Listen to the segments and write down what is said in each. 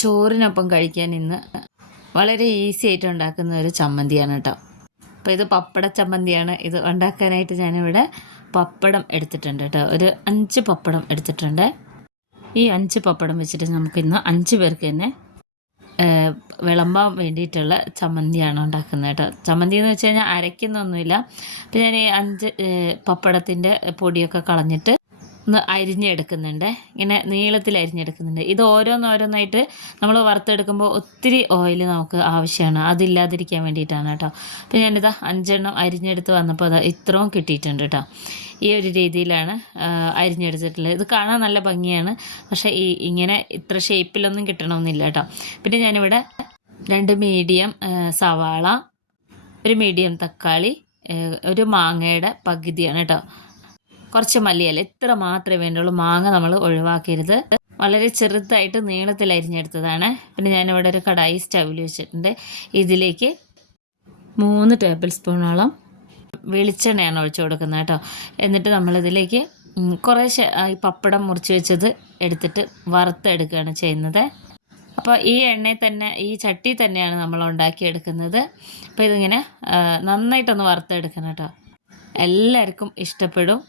ചോറിനൊപ്പം കഴിക്കാൻ ഇന്ന് വളരെ ഈസി ആയിട്ട് ഉണ്ടാക്കുന്ന ഒരു ചമ്മന്തിയാണ് കേട്ടോ. അപ്പോൾ ഇത് പപ്പട ചമ്മന്തിയാണ്. ഇത് ഉണ്ടാക്കാനായിട്ട് ഞാനിവിടെ പപ്പടം എടുത്തിട്ടുണ്ട് കേട്ടോ. ഒരു 5 പപ്പടം എടുത്തിട്ടുണ്ട്. ഈ 5 പപ്പടം വെച്ചിട്ട് നമുക്കിന്ന് 5 പേർക്ക് തന്നെ വിളമ്പാൻ വേണ്ടിയിട്ടുള്ള ചമ്മന്തിയാണ് ഉണ്ടാക്കുന്നത് കേട്ടോ. ചമ്മന്തി എന്ന് വെച്ച് കഴിഞ്ഞാൽ അരയ്ക്കുന്നൊന്നുമില്ല. അപ്പോൾ ഞാൻ ഈ 5 പപ്പടത്തിൻ്റെ പൊടിയൊക്കെ കളഞ്ഞിട്ട് ഒന്ന് അരിഞ്ഞെടുക്കുന്നുണ്ട്. ഇങ്ങനെ നീളത്തിൽ അരിഞ്ഞെടുക്കുന്നുണ്ട്. ഇത് ഓരോന്നോരോന്നായിട്ട് നമ്മൾ വറുത്തെടുക്കുമ്പോൾ ഒത്തിരി ഓയിൽ നമുക്ക് ആവശ്യമാണ്. അതില്ലാതിരിക്കാൻ വേണ്ടിയിട്ടാണ് കേട്ടോ. അപ്പോൾ ഞാനിതാ 5 എണ്ണം അരിഞ്ഞെടുത്ത് വന്നപ്പോൾ അത് ഇത്രയും കിട്ടിയിട്ടുണ്ട് കേട്ടോ. ഈ ഒരു രീതിയിലാണ് അരിഞ്ഞെടുത്തിട്ടുള്ളത്. ഇത് കാണാൻ നല്ല ഭംഗിയാണ്, പക്ഷേ ഇങ്ങനെ ഇത്ര ഷേപ്പിലൊന്നും കിട്ടണമെന്നില്ല കേട്ടോ. പിന്നെ ഞാനിവിടെ 2 മീഡിയം സവാള, ഒരു മീഡിയം തക്കാളി, ഒരു മാങ്ങയുടെ പകുതിയാണ് കേട്ടോ, കുറച്ച് മല്ലിയില, ഇത്ര മാത്രമേ വേണ്ടുള്ളൂ. മാങ്ങ നമ്മൾ ഒഴിവാക്കരുത്. വളരെ ചെറുതായിട്ട് നീളത്തിൽ അരിഞ്ഞെടുത്തതാണ്. പിന്നെ ഞാനിവിടെ ഒരു കടായി സ്റ്റൗവിൽ വെച്ചിട്ടുണ്ട്. ഇതിലേക്ക് 3 ടേബിൾ സ്പൂണോളം വെളിച്ചെണ്ണയാണ് ഒഴിച്ചു കൊടുക്കുന്നത് കേട്ടോ. എന്നിട്ട് നമ്മളിതിലേക്ക് കുറേശ്ശെ ഈ പപ്പടം മുറിച്ച് വെച്ചത് എടുത്തിട്ട് വറുത്തെടുക്കുകയാണ് ചെയ്യുന്നത്. അപ്പോൾ ഈ എണ്ണയിൽ തന്നെ, ഈ ചട്ടി തന്നെയാണ് നമ്മൾ ഉണ്ടാക്കിയെടുക്കുന്നത്. അപ്പോൾ ഇതിങ്ങനെ നന്നായിട്ടൊന്ന് വറുത്തെടുക്കണം കേട്ടോ. എല്ലാവർക്കും ഇഷ്ടപ്പെടും.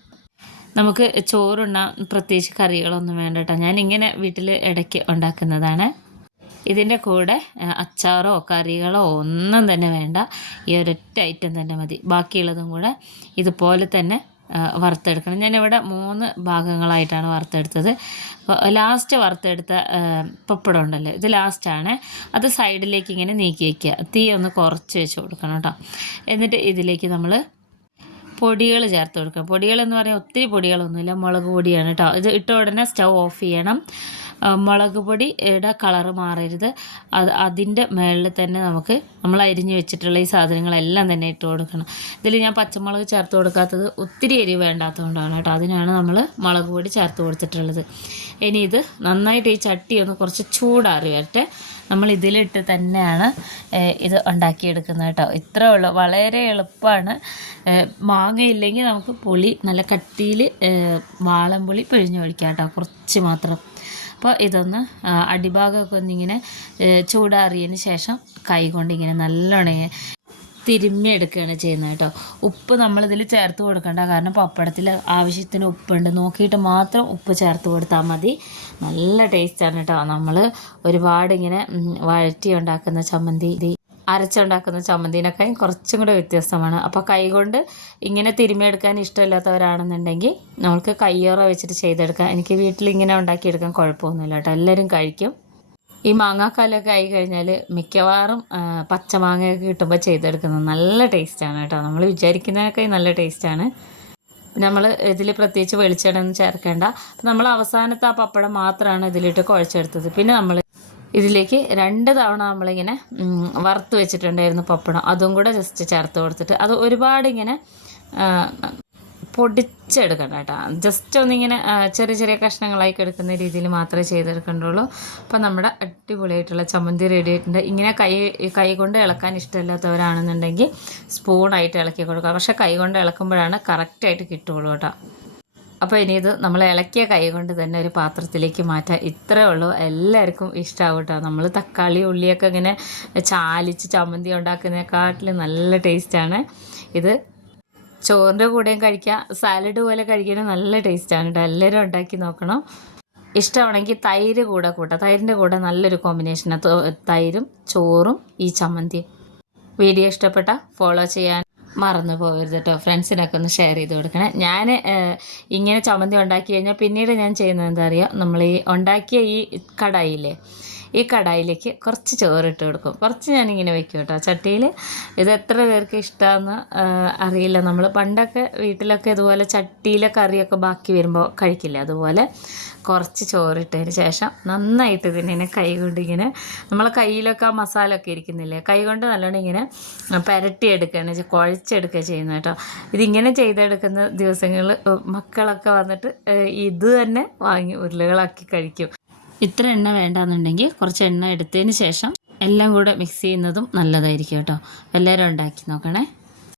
നമുക്ക് ചോറുണ്ണാൻ പ്രത്യേകിച്ച് കറികളൊന്നും വേണ്ട കേട്ടോ. ഞാനിങ്ങനെ വീട്ടിൽ ഇടയ്ക്ക് ഉണ്ടാക്കുന്നതാണ്. ഇതിൻ്റെ കൂടെ അച്ചാറോ കറികളോ ഒന്നും തന്നെ വേണ്ട. ഈ ഒരൊറ്റ ഐറ്റം തന്നെ മതി. ബാക്കിയുള്ളതും കൂടെ ഇതുപോലെ തന്നെ വറുത്തെടുക്കണം. ഞാനിവിടെ 3 ഭാഗങ്ങളായിട്ടാണ് വറുത്തെടുത്തത്. ലാസ്റ്റ് വറുത്തെടുത്ത പപ്പടം ഉണ്ടല്ലോ, ഇത് ലാസ്റ്റാണ്. അത് സൈഡിലേക്ക് ഇങ്ങനെ നീക്കി വയ്ക്കുക. തീ ഒന്ന് കുറച്ച് വെച്ച് കൊടുക്കണം കേട്ടോ. എന്നിട്ട് ഇതിലേക്ക് നമ്മൾ പൊടികൾ ചേർത്ത് കൊടുക്കണം. പൊടികളെന്ന് പറയാൻ ഒത്തിരി പൊടികളൊന്നുമില്ല, മുളക് പൊടിയാണ് കേട്ടോ. ഇത് ഇട്ട ഉടനെ സ്റ്റൗ ഓഫ് ചെയ്യണം. മുളക് പൊടിയുടെ കളറ് മാറരുത്. അതിൻ്റെ മുകളിൽ തന്നെ നമ്മൾ അരിഞ്ഞ് വെച്ചിട്ടുള്ള ഈ സാധനങ്ങളെല്ലാം തന്നെ ഇട്ട് കൊടുക്കണം. ഇതിൽ ഞാൻ പച്ചമുളക് ചേർത്ത് കൊടുക്കാത്തത് ഒത്തിരി എരിവ് വേണ്ടാത്തതുകൊണ്ടാണ് കേട്ടോ. അതിനാണ് നമ്മൾ മുളക് പൊടി ചേർത്ത് കൊടുത്തിട്ടുള്ളത്. ഇനി ഇത് നന്നായിട്ട് ഈ ചട്ടി ഒന്ന് കുറച്ച് ചൂടാറി വരട്ടെ. നമ്മൾ ഇതിലിട്ട് തന്നെയാണ് ഇത് ഉണ്ടാക്കിയെടുക്കുന്നത് കേട്ടോ. ഇത്രേ ഉള്ളൂ, വളരെ എളുപ്പമാണ്. മാങ്ങയില്ലെങ്കിൽ നമുക്ക് പുളി നല്ല കട്ടിയിൽ വാളൻപുളി പിഴിഞ്ഞൊഴിക്കാം കേട്ടോ, കുറച്ച് മാത്രം. അപ്പോൾ ഇതൊന്ന് അടിഭാഗമൊക്കെ ഒന്നിങ്ങനെ ചൂടാറിയതിന് ശേഷം കൈ കൊണ്ട് ഇങ്ങനെ നല്ലോണം തിരുമ്മി എടുക്കുകയാണ് ചെയ്യുന്നത് കേട്ടോ. ഉപ്പ് നമ്മളിതിൽ ചേർത്ത് കൊടുക്കണ്ട, കാരണം പപ്പടത്തിൽ ആവശ്യത്തിന് ഉപ്പുണ്ട്. നോക്കിയിട്ട് മാത്രം ഉപ്പ് ചേർത്ത് കൊടുത്താൽ മതി. നല്ല ടേസ്റ്റാണ് കേട്ടോ. നമ്മൾ ഒരുപാട് ഇങ്ങനെ വഴറ്റി ഉണ്ടാക്കുന്ന ചമ്മന്തി, അരച്ചുണ്ടാക്കുന്ന ചമ്മന്തിനൊക്കെ കുറച്ചും കൂടെ വ്യത്യസ്തമാണ്. അപ്പോൾ കൈകൊണ്ട് ഇങ്ങനെ തിരുമ്മിയെടുക്കാൻ ഇഷ്ടമില്ലാത്തവരാണെന്നുണ്ടെങ്കിൽ നമുക്ക് കയ്യോറ വെച്ചിട്ട് ചെയ്തെടുക്കാം. എനിക്ക് വീട്ടിൽ ഇങ്ങനെ ഉണ്ടാക്കിയെടുക്കാൻ കുഴപ്പമൊന്നുമില്ല കേട്ടോ. എല്ലാവരും കഴിക്കും. ഈ മാങ്ങാക്കാലമൊക്കെ ആയി കഴിഞ്ഞാൽ മിക്കവാറും പച്ചമാങ്ങയൊക്കെ കിട്ടുമ്പോൾ ചെയ്തെടുക്കുന്നത് നല്ല ടേസ്റ്റാണ് കേട്ടോ. നമ്മൾ വിചാരിക്കുന്നതൊക്കെ നല്ല ടേസ്റ്റാണ്. നമ്മൾ ഇതിൽ പ്രത്യേകിച്ച് വെളിച്ചെണ്ണ ഒന്നും ചേർക്കേണ്ട. നമ്മൾ അവസാനത്തെ ആ പപ്പടം മാത്രമാണ് ഇതിലിട്ട് കുഴച്ചെടുത്തത്. പിന്നെ നമ്മൾ ഇതിലേക്ക് 2 തവണ നമ്മളിങ്ങനെ വറുത്ത് വെച്ചിട്ടുണ്ടായിരുന്നു പപ്പടം, അതും കൂടെ ജസ്റ്റ് ചേർത്ത് കൊടുത്തിട്ട് അത് ഒരുപാട് ഇങ്ങനെ പൊടിച്ചെടുക്കണം കേട്ടോ. ജസ്റ്റ് ഒന്നിങ്ങനെ ചെറിയ ചെറിയ കഷ്ണങ്ങളായി എടുക്കുന്ന രീതിയിൽ മാത്രമേ ചെയ്തെടുക്കേണ്ടുള്ളൂ. അപ്പോൾ നമ്മുടെ അടിപൊളിയായിട്ടുള്ള ചമ്മന്തി റെഡി ആയിട്ടുണ്ട്. ഇങ്ങനെ കൈ കൊണ്ട് ഇളക്കാൻ ഇഷ്ടമില്ലാത്തവരാണെന്നുണ്ടെങ്കിൽ സ്പൂണായിട്ട് ഇളക്കി കൊടുക്കുക. പക്ഷേ കൈ കൊണ്ട് ഇളക്കുമ്പോഴാണ് കറക്റ്റായിട്ട് കിട്ടുള്ളൂ കേട്ടോ. അപ്പോൾ ഇനി ഇത് നമ്മൾ ഇളക്കിയ കൈ കൊണ്ട് തന്നെ ഒരു പാത്രത്തിലേക്ക് മാറ്റാം. ഇത്രയേ ഉള്ളൂ. എല്ലാവർക്കും ഇഷ്ടമാവും കേട്ടോ. നമ്മൾ തക്കാളി ഉള്ളിയൊക്കെ ഇങ്ങനെ ചാലിച്ച് ചമ്മന്തി ഉണ്ടാക്കുന്നതിനെക്കാട്ടിലും നല്ല ടേസ്റ്റാണ് ഇത്. ചോറിൻ്റെ കൂടെയും കഴിക്കാം, സാലഡ് പോലെ കഴിക്കാൻ നല്ല ടേസ്റ്റാണ് കേട്ടോ. എല്ലാവരും ഉണ്ടാക്കി നോക്കണം. ഇഷ്ടമാണെങ്കിൽ തൈര് കൂടെ കൂട്ടാം. തൈരിൻ്റെ കൂടെ നല്ലൊരു കോമ്പിനേഷനാണ് തൈരും ചോറും ഈ ചമ്മന്തിയും. വീഡിയോ ഇഷ്ടപ്പെട്ട ഫോളോ ചെയ്യാൻ മറന്നു പോകരുത് കേട്ടോ. ഫ്രണ്ട്സിനൊക്കെ ഒന്ന് ഷെയർ ചെയ്ത് കൊടുക്കണേ. ഞാൻ ഇങ്ങനെ ചമ്മന്തി ഉണ്ടാക്കി കഴിഞ്ഞാൽ പിന്നീട് ഞാൻ ചെയ്യുന്നത് എന്താ അറിയുക, നമ്മൾ ഈ ഉണ്ടാക്കിയ ഈ കടായില്ലേ, ഈ കടായിലേക്ക് കുറച്ച് ചോറിട്ട് കൊടുക്കും. കുറച്ച് ഞാനിങ്ങനെ വെക്കും കേട്ടോ ചട്ടിയിൽ. ഇത് എത്ര പേർക്ക് ഇഷ്ടമാണെന്ന് അറിയില്ല. നമ്മൾ പണ്ടൊക്കെ വീട്ടിലൊക്കെ ഇതുപോലെ ചട്ടിയിലെ കറിയൊക്കെ ബാക്കി വരുമ്പോൾ കഴിക്കില്ല. അതുപോലെ കുറച്ച് ചോറിട്ടതിന് ശേഷം നന്നായിട്ട് ഇതിനെ കൈ കൊണ്ട് ഇങ്ങനെ, നമ്മളെ കയ്യിലൊക്കെ ആ മസാല ഒക്കെ ഇരിക്കുന്നില്ലേ, കൈ കൊണ്ട് നല്ലോണം ഇങ്ങനെ പുരട്ടിയെടുക്കുകയാണ്, കുഴച്ചെടുക്കുക ചെയ്യുന്നത് കേട്ടോ. ഇതിങ്ങനെ ചെയ്തെടുക്കുന്ന ദിവസങ്ങളിൽ മക്കളൊക്കെ വന്നിട്ട് ഇത് തന്നെ വാങ്ങി ഉരുളകളാക്കി കഴിക്കും. ഇത്ര എണ്ണ വേണ്ടാന്നുണ്ടെങ്കിൽ കുറച്ച് എണ്ണ എടുത്തതിന് ശേഷം എല്ലാം കൂടെ മിക്സ് ചെയ്യുന്നതും നല്ലതായിരിക്കും കേട്ടോ. എല്ലാവരും ഉണ്ടാക്കി നോക്കണേ.